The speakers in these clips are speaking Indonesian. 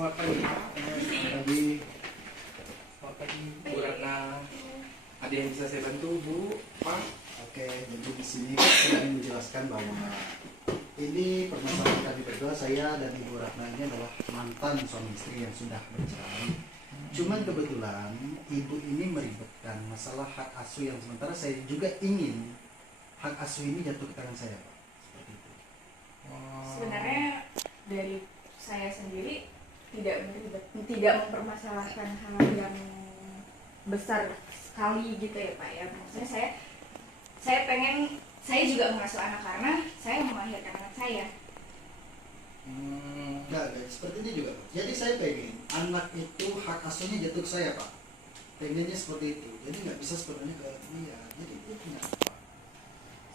Selamat pagi. Selamat pagi. Selamat pagi, Bu Ratna. Ada yang bisa saya bantu, Bu? Pak? Oke, jadi di sini saya ingin menjelaskan bahwa ini permasalahan kami berdua, saya dan Ibu Ratna ini adalah mantan suami istri yang sudah bercerai. Cuman kebetulan ibu ini meribetkan masalah hak asuh yang sementara saya juga ingin hak asuh ini jatuh ke tangan saya, Pak. Seperti itu. Sebenarnya dari saya sendiri tidak mempermasalahkan hal yang besar sekali gitu ya Pak ya. Maksudnya saya juga mengasuh anak karena saya melahirkan anak saya. Enggak, seperti ini juga, Pak. Jadi saya pengen anak itu hak asuhnya jatuh ke saya, Pak. Pengennya seperti itu. Jadi nggak bisa sebenarnya ke dia. Jadi itu punya Pak.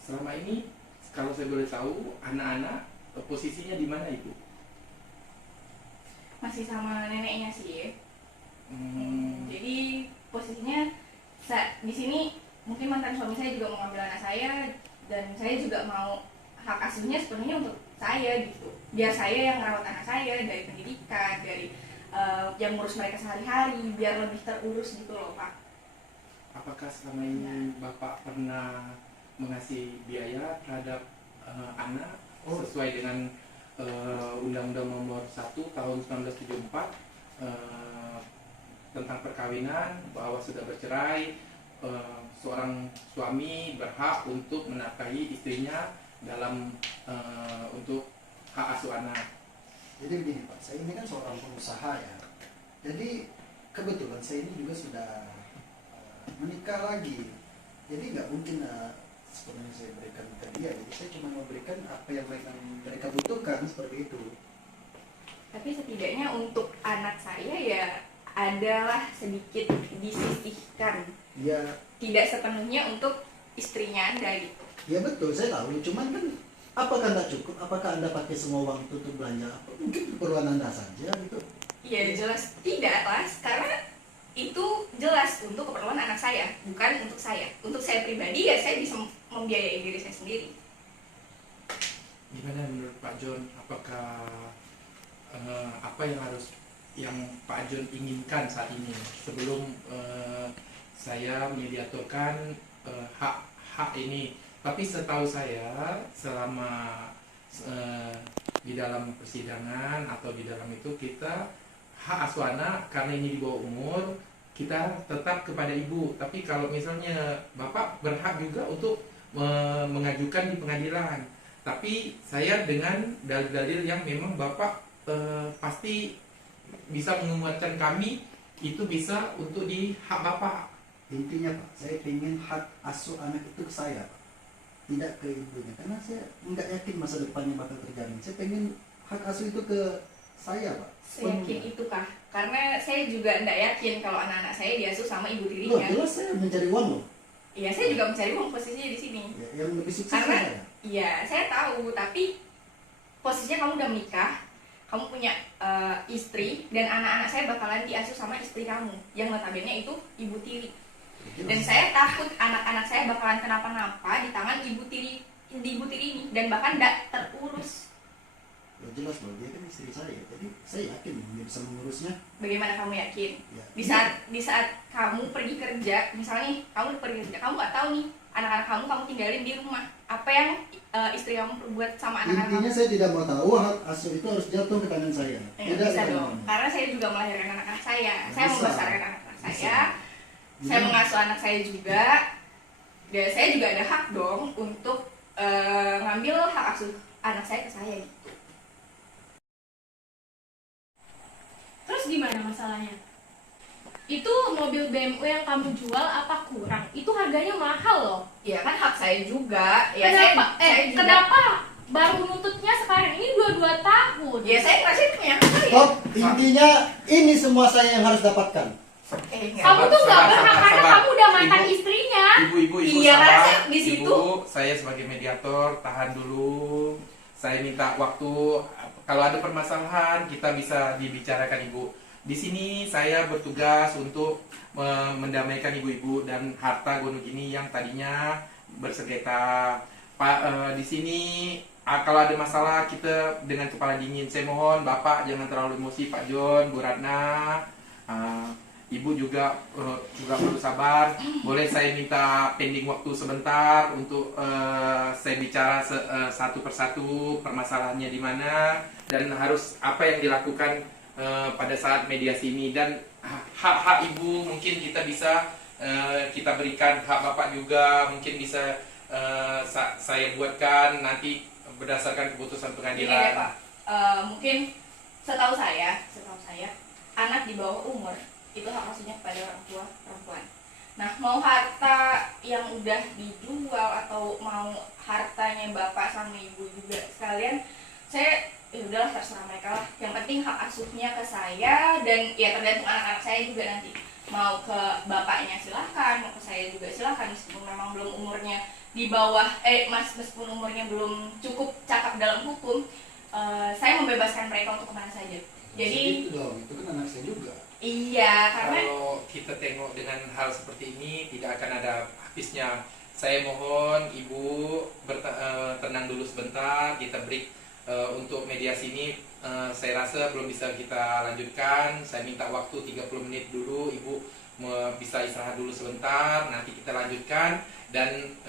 Selama ini, kalau saya boleh tahu, anak-anak posisinya di mana, Ibu? Masih sama neneknya sih. Jadi posisinya di sini mungkin mantan suami saya juga mau ngambil anak saya dan saya juga mau hak asuhnya sepenuhnya untuk saya gitu. Biar saya yang merawat anak saya dari pendidikan, dari yang ngurus mereka sehari-hari, biar lebih terurus gitu loh Pak. Apakah selama ini Bapak pernah mengasih biaya terhadap anak sesuai dengan Undang-Undang Nomor 1 Tahun 1974 tentang perkawinan, bahwa sudah bercerai seorang suami berhak untuk menafkahi istrinya dalam untuk hak asuh anak. Jadi begini Pak, saya ini kan seorang pengusaha ya. Jadi kebetulan saya ini juga sudah menikah lagi. Jadi nggak mungkin sebenarnya saya berikan ke dia. Jadi saya cuma memberikan apa yang mereka butuhkan, seperti itu. Tapi setidaknya untuk anak saya ya adalah sedikit disisihkan. Ya. Tidak sepenuhnya untuk istrinya Anda gitu. Ya betul, saya tahu. Cuman kan apakah Anda cukup? Apakah Anda pakai semua uang itu untuk belanja? Mungkin keperluan Anda saja gitu. Ya jelas tidak Mas, karena itu jelas untuk keperluan anak saya, bukan untuk saya. Untuk saya pribadi ya saya bisa membiayai diri saya sendiri. Gimana menurut Pak John? Apakah apa yang Pak John inginkan saat ini sebelum saya mediatorkan hak ini? Tapi setahu saya selama di dalam persidangan atau di dalam itu kita hak asuh anak karena ini di bawah umur kita tetap kepada ibu. Tapi kalau misalnya Bapak berhak juga untuk mengajukan di pengadilan. Tapi saya dengan dalil-dalil yang memang Bapak pasti bisa menguatkan kami itu bisa untuk di hak Bapak. Intinya Pak, saya ingin hak asuh anak itu ke saya Pak, tidak ke ibunya. Karena saya nggak yakin masa depannya bakal terjamin. Saya pengen hak asuh itu ke saya Pak. Saya yakin itu kah? Karena saya juga tidak yakin kalau anak-anak saya diasuh sama ibu Loh, tirinya. jelas saya mencari uang loh. Iya, saya juga mencari uang posisinya di sini. Ya, yang lebih sukses Karena saya. iya, saya tahu, tapi posisinya kamu udah menikah, kamu punya istri, dan anak-anak saya bakalan diasuh sama istri kamu, yang notabene itu ibu tiri. Dan saya takut anak-anak saya bakalan kenapa-napa di tangan ibu tiri ini, dan bahkan tidak terurus. Ya jelas loh, dia kan istri saya, jadi saya yakin dia bisa mengurusnya. Bagaimana kamu yakin? Ya. Di saat kamu pergi kerja, misalnya kamu pergi kerja, kamu nggak tahu nih anak-anak kamu tinggalin di rumah. Apa yang istri kamu perbuat sama anak-anak Intinya kamu? saya tidak mau tahu hak asuh itu harus jatuh ke tangan saya. Tidak bisa dong, karena saya juga melahirkan anak-anak saya. Saya Bisa. membesarkan anak-anak saya. Bisa. Saya mengasuh anak saya juga. Dan saya juga ada hak dong untuk ngambil hak asuh anak saya ke saya gitu. Terus gimana masalahnya? Itu mobil BMW yang kamu jual apa kurang? Itu harganya mahal loh. Ya kan hak saya juga. Ya Kenapa? saya juga, Kenapa baru nuntutnya sekarang ini 22 tahun? Ya saya ngerasa itu punya hak saya. Stop, intinya ini semua saya yang harus dapatkan. Enggak. Kamu tuh nggak Sabar, berhak sabar, karena sabar. kamu udah mantan Ibu. istrinya. Ibu Iya, karena sabar. saya di situ. Ibu, saya sebagai mediator tahan dulu. Saya minta waktu. Kalau ada permasalahan kita bisa dibicarakan Ibu. Di sini saya bertugas untuk mendamaikan ibu-ibu dan harta Gonogini yang tadinya bersengketa. Pak, di sini kalau ada masalah kita dengan kepala dingin. Saya mohon Bapak jangan terlalu emosi, Pak John, Bu Ratna. Ibu juga perlu sabar. Boleh saya minta pending waktu sebentar untuk saya bicara satu persatu permasalahannya di mana dan harus apa yang dilakukan pada saat mediasi ini, dan hak-hak ibu mungkin kita bisa kita berikan, hak bapak juga mungkin bisa saya buatkan nanti berdasarkan keputusan Gini pengadilan. deh Pak, mungkin setahu saya anak di bawah umur itu hak asuhnya kepada orang tua perempuan. Nah, mau harta yang udah dijual atau mau hartanya bapak sama ibu juga sekalian, saya ya udahlah terserah mereka lah. Yang penting hak asuhnya ke saya, dan ya tergantung anak-anak saya juga nanti. Mau ke bapaknya silahkan, mau ke saya juga silahkan, meskipun memang belum umurnya di bawah meskipun umurnya belum cukup cakap dalam hukum, saya membebaskan mereka untuk kemana saja. Jadi itu dong, itu kan anak saya juga. iya, karena Kalau kita tengok dengan hal seperti ini tidak akan ada habisnya. Saya mohon ibu tenang dulu sebentar, kita break untuk mediasi ini. Saya rasa belum bisa kita lanjutkan. Saya minta waktu 30 menit dulu, ibu bisa istirahat dulu sebentar, nanti kita lanjutkan. Dan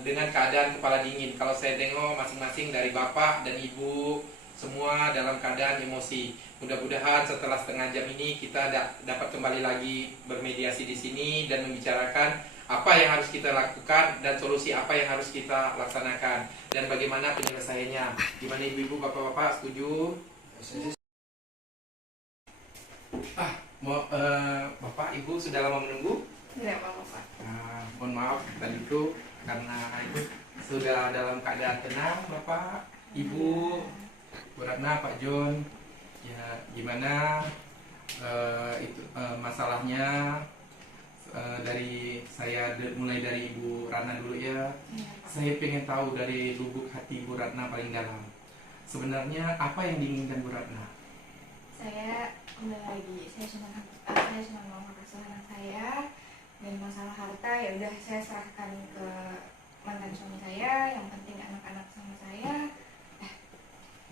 dengan keadaan kepala dingin, kalau saya tengok masing-masing dari bapak dan ibu semua dalam keadaan emosi. Mudah-mudahan setelah setengah jam ini kita dapat kembali lagi bermediasi di sini dan membicarakan apa yang harus kita lakukan dan solusi apa yang harus kita laksanakan dan bagaimana penyelesaiannya. Gimana ibu-ibu, bapak-bapak, setuju? Bapak, ibu sudah lama menunggu. tidak apa-apa Pak. Mohon maaf tadi itu karena itu sudah dalam keadaan tenang, bapak, ibu, Bu Ratna, Pak John. Ya, gimana masalahnya dari saya mulai dari Ibu Ratna dulu ya. Saya pengen tahu dari lubuk hati Bu Ratna paling dalam. Sebenarnya apa yang diinginkan Bu Ratna? Saya kembali lagi, saya cuma mau hak asuh anak saya, dan masalah harta ya udah saya serahkan ke mantan suami saya. Yang penting anak-anak sama saya.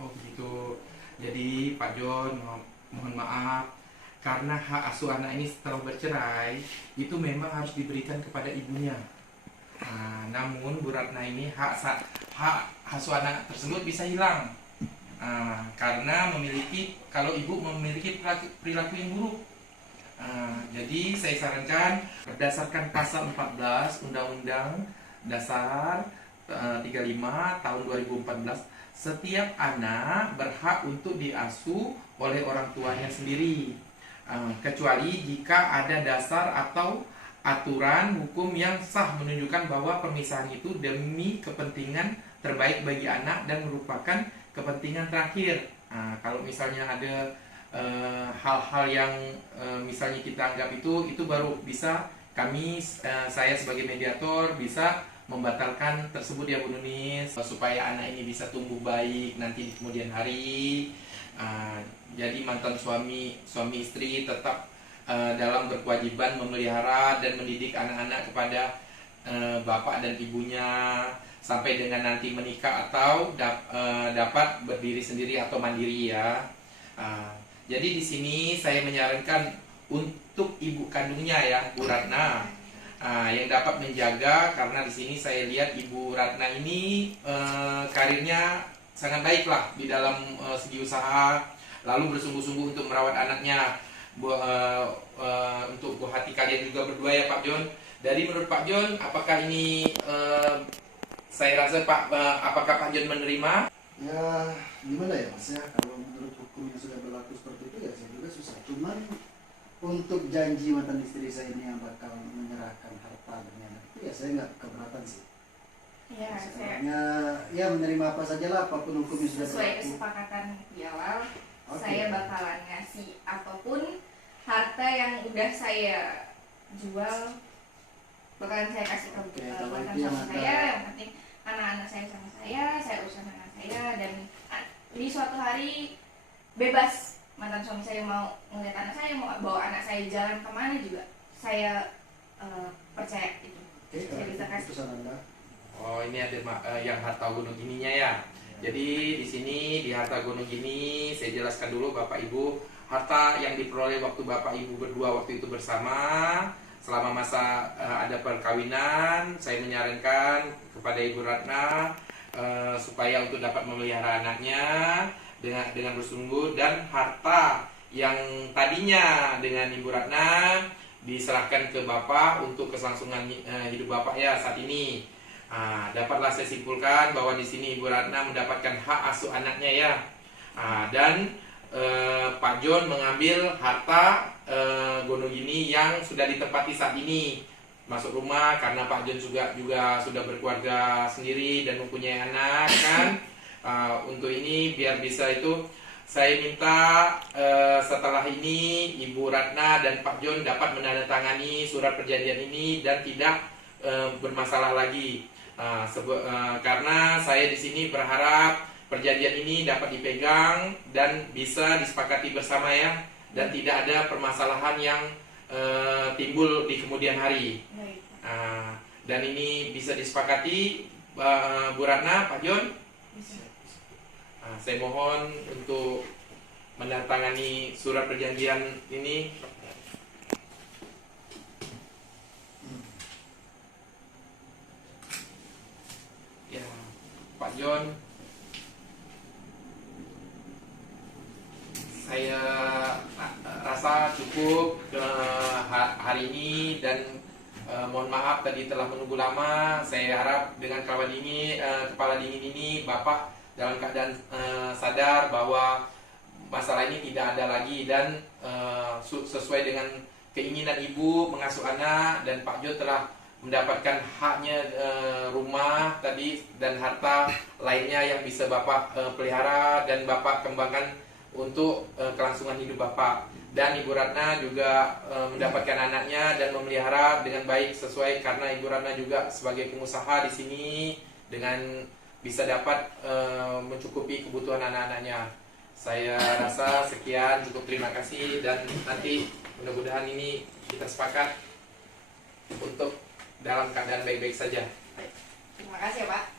Oh begitu. Jadi Pak John, mohon maaf karena hak asuh anak ini setelah bercerai itu memang harus diberikan kepada ibunya. Namun Bu Ratna ini hak asuh anak tersebut bisa hilang karena kalau ibu memiliki perilaku yang buruk. Jadi saya sarankan berdasarkan pasal 14 Undang-Undang Dasar 35 tahun 2014, setiap anak berhak untuk diasuh oleh orang tuanya sendiri, kecuali jika ada dasar atau aturan hukum yang sah menunjukkan bahwa pemisahan itu demi kepentingan terbaik bagi anak dan merupakan kepentingan terakhir. Kalau misalnya ada hal-hal yang misalnya kita anggap itu baru bisa saya sebagai mediator bisa membatalkan tersebut ya Bu Nunis, supaya anak ini bisa tumbuh baik nanti di kemudian hari. Jadi mantan suami istri tetap dalam berkewajiban memelihara dan mendidik anak-anak kepada bapak dan ibunya sampai dengan nanti menikah atau dapat berdiri sendiri atau mandiri ya. Jadi di sini saya menyarankan untuk ibu kandungnya ya Bu Ratna, yang dapat menjaga, karena di sini saya lihat Ibu Ratna ini karirnya sangat baik lah di dalam segi usaha, lalu bersungguh-sungguh untuk merawat anaknya. Untuk buah hati kalian juga berdua ya Pak John. Dari menurut Pak John, apakah ini saya rasa apakah Pak John menerima? Ya gimana ya Mas ya, kalau menurut hukum yang sudah berlaku seperti itu ya saya juga susah. Cuman untuk janji mantan istri saya ini yang bakal menyerahkan harta dan anak itu ya saya nggak keberatan sih. Ya, saya Sebenarnya ya menerima apa saja lah, apapun hukum yang sudah sesuai berlaku. kesepakatan di awal, Oke. saya bakalan ngasih apapun harta yang udah saya jual, bakalan saya kasih ke Oke, kalau mantan itu yang suami ada- saya. Yang penting anak-anak saya sama saya urusan anak saya, dan di suatu hari bebas mantan suami saya mau ngeliat anak saya, mau bawa anak saya jalan kemana juga saya percaya itu. Oke, Saya bisa kasih. keputusan Anda. Oh ini ada yang harta gunung ininya ya. Jadi di sini di harta gunung ini saya jelaskan dulu Bapak Ibu, harta yang diperoleh waktu Bapak Ibu berdua waktu itu bersama selama masa ada perkawinan, saya menyarankan kepada Ibu Ratna supaya untuk dapat memelihara anaknya dengan bersungguh, dan harta yang tadinya dengan Ibu Ratna diserahkan ke Bapak untuk keselangsungan hidup Bapak ya saat ini. Dapatlah saya simpulkan bahwa di sini Ibu Ratna mendapatkan hak asuh anaknya ya. Dan Pak John mengambil harta Gunung ini yang sudah ditempati saat ini, masuk rumah karena Pak John juga sudah berkeluarga sendiri dan mempunyai anak kan. Untuk ini biar bisa itu saya minta setelah ini Ibu Ratna dan Pak John dapat menandatangani surat perjanjian ini dan tidak bermasalah lagi. Karena saya di sini berharap perjanjian ini dapat dipegang dan bisa disepakati bersama ya, dan tidak ada permasalahan yang timbul di kemudian hari. Dan ini bisa disepakati Bu Ratna, Pak John. Saya mohon untuk menandatangani surat perjanjian ini. Ya, Pak John, saya rasa cukup hari ini, dan mohon maaf tadi telah menunggu lama. Saya harap dengan kepala dingin ini Bapak dalam keadaan sadar bahwa masalah ini tidak ada lagi, dan sesuai dengan keinginan Ibu mengasuh anak, dan Pak John telah mendapatkan haknya rumah tadi dan harta lainnya yang bisa Bapak pelihara dan Bapak kembangkan untuk kelangsungan hidup Bapak. Dan Ibu Ratna juga mendapatkan anaknya dan memelihara dengan baik sesuai, karena Ibu Ratna juga sebagai pengusaha di sini dengan bisa dapat mencukupi kebutuhan anak-anaknya. Saya rasa sekian, cukup, terima kasih, dan nanti mudah-mudahan ini kita sepakat untuk dalam keadaan baik-baik saja. Terima kasih ya Pak.